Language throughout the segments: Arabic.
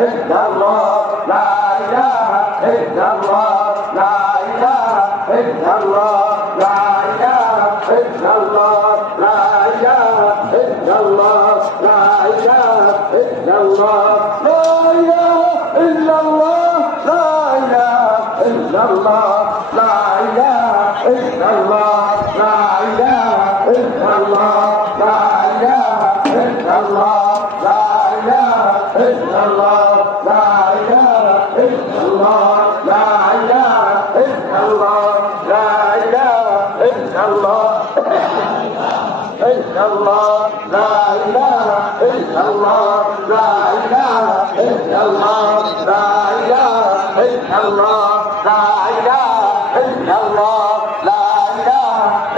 إلا الله لا إله إلا الله لا إله إلا الله لا إله إلا الله لا إله إلا الله لا إله إلا الله لا إله إلا الله لا إله إلا الله لا إله إلا الله لا إله إلا الله لا إله إلا الله لا إله إلا الله لا إله إلا الله لا إله إلا الله لا إله إلا الله إلا الله لا إله إلا الله لا إله إلا الله لا إله إلا الله لا إله إلا الله لا إله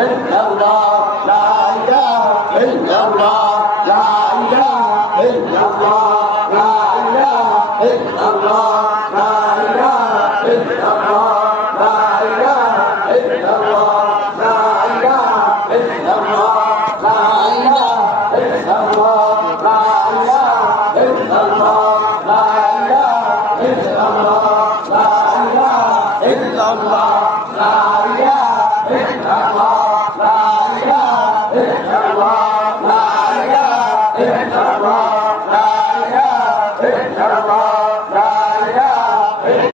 إلا الله لا إله إلا الله لا إله إلا الله لا إله إلا الله